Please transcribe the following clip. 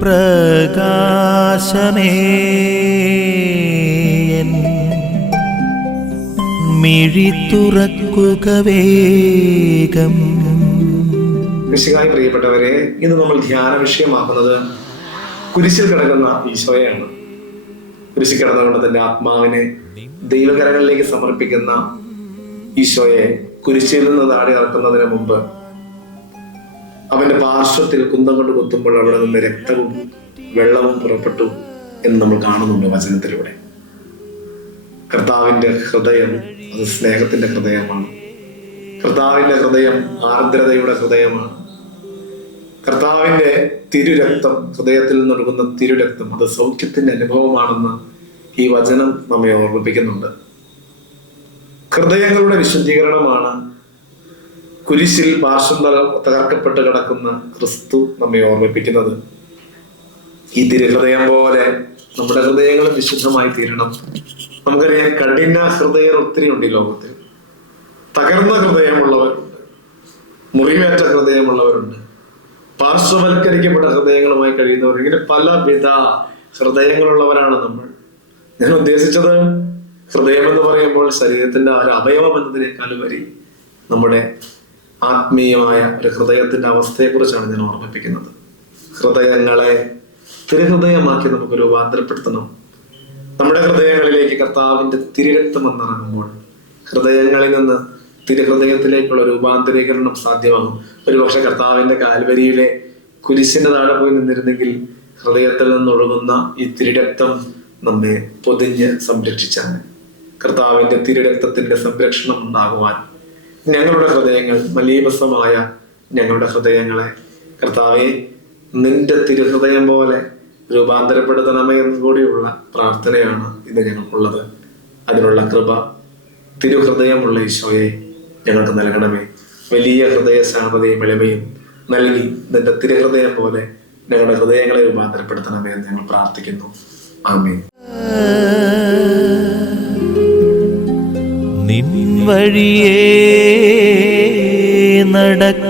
പ്രകാശമേ മിഴി തുറക്കുക വേഗം. മിശിഹായി പ്രിയപ്പെട്ടവരെ, ഇന്ന് നമ്മൾ ധ്യാന വിഷയമാക്കുന്നത് കുരിശിൽ കിടക്കുന്ന ഈശോയെയാണ്. കുരിശിൽ കിടന്നുകൊണ്ട് തന്റെ ആത്മാവിനെ ദൈവകരങ്ങളിലേക്ക് സമർപ്പിക്കുന്ന ഈശോയെ കുരിശിൽ നിന്ന് താഴെ ഇറക്കുന്നതിന് മുമ്പ് അവന്റെ പാർശ്വത്തിൽ കുന്തം കൊണ്ട് കുത്തുമ്പോൾ അവിടെ നിന്ന് രക്തവും വെള്ളവും പുറപ്പെട്ടു എന്ന് നമ്മൾ കാണുന്നുണ്ട് വചനത്തിലൂടെ. കർത്താവിന്റെ ഹൃദയം അത് സ്നേഹത്തിന്റെ ഹൃദയമാണ്. കർത്താവിന്റെ ഹൃദയം ആർദ്രതയുടെ ഹൃദയമാണ്. കർത്താവിന്റെ തിരുരക്തം, ഹൃദയത്തിൽ നിന്നൊഴുകുന്ന തിരുരക്തം, അത് സൗഖ്യത്തിന്റെ അനുഭവമാണെന്ന് ഈ വചനം നമ്മെ ഓർമ്മിപ്പിക്കുന്നുണ്ട്. ഹൃദയങ്ങളുടെ വിശുദ്ധീകരണമാണ് കുരിശിൽ പാർശ്വം തകർക്കപ്പെട്ട് കിടക്കുന്ന ക്രിസ്തു നമ്മെ ഓർമ്മിപ്പിക്കുന്നത്. ഈ തിരുഹൃദയം പോലെ നമ്മുടെ ഹൃദയങ്ങൾ വിശുദ്ധമായി തീരണം. നമുക്കറിയാം, കഠിന ഹൃദയർ ഒത്തിരി ഉണ്ട് ഈ ലോകത്തിൽ. തകർന്ന ഹൃദയമുള്ളവരുണ്ട്, മുറിവേറ്റ ഹൃദയമുള്ളവരുണ്ട്, പാർശ്വവൽക്കരിക്കപ്പെട്ട ഹൃദയങ്ങളുമായി കഴിയുന്നവർ. ഇങ്ങനെ പലവിധ ഹൃദയങ്ങളുള്ളവരാണ് നമ്മൾ. ഞാൻ ഉദ്ദേശിച്ചത് ഹൃദയം എന്ന് പറയുമ്പോൾ ശരീരത്തിന്റെ ഒരു അവയവം എന്നതിനേക്കാൾ ഉപരി നമ്മുടെ ആത്മീയമായ ഒരു ഹൃദയത്തിന്റെ അവസ്ഥയെക്കുറിച്ചാണ് ഞാൻ ഓർമ്മിപ്പിക്കുന്നത്. ഹൃദയങ്ങളെ തിരുഹൃദയമാക്കി നമുക്ക് രൂപാന്തരപ്പെടുത്തണം. നമ്മുടെ ഹൃദയങ്ങളിലേക്ക് കർത്താവിന്റെ തിരുരക്തം വന്നിറങ്ങുമ്പോൾ ഹൃദയങ്ങളിൽ നിന്ന് തിരുഹൃദയത്തിലേക്കുള്ള രൂപാന്തരീകരണം സാധ്യമാകും. ഒരുപക്ഷെ കർത്താവിന്റെ കാൽവരിയിലെ കുരിശിന്റെ താഴെ പോയി നിന്നിരുന്നെങ്കിൽ ഹൃദയത്തിൽ നിന്നൊഴുകുന്ന ഈ തിരുരക്തം നമ്മെ പൊതിഞ്ഞ് സംരക്ഷിച്ചാണ്. കർത്താവിന്റെ തിരുരക്തത്തിന്റെ സംരക്ഷണം ഉണ്ടാകുവാൻ ഞങ്ങളുടെ ഹൃദയങ്ങൾ, മലീമസമായ ഞങ്ങളുടെ ഹൃദയങ്ങളെ കർത്താവെ നിന്റെ തിരുഹൃദയം പോലെ രൂപാന്തരപ്പെടുത്തണമേ എന്നുകൂടിയുള്ള പ്രാർത്ഥനയാണ് ഇത് ഞങ്ങൾക്കുള്ളത്. അതിനുള്ള കൃപ തിരുഹൃദയമുള്ള ഈശോയെ ഞങ്ങൾക്ക് നൽകണമേ. വലിയ ഹൃദയ ശാന്തതയും എളിമയും നൽകി നിന്റെ തിരുഹൃദയം പോലെ ഞങ്ങളുടെ ഹൃദയങ്ങളെ രൂപാന്തരപ്പെടുത്തണമേ എന്ന് ഞങ്ങൾ പ്രാർത്ഥിക്കുന്നു. ആമേൻ. നിൻ വഴിയേ നടക്ക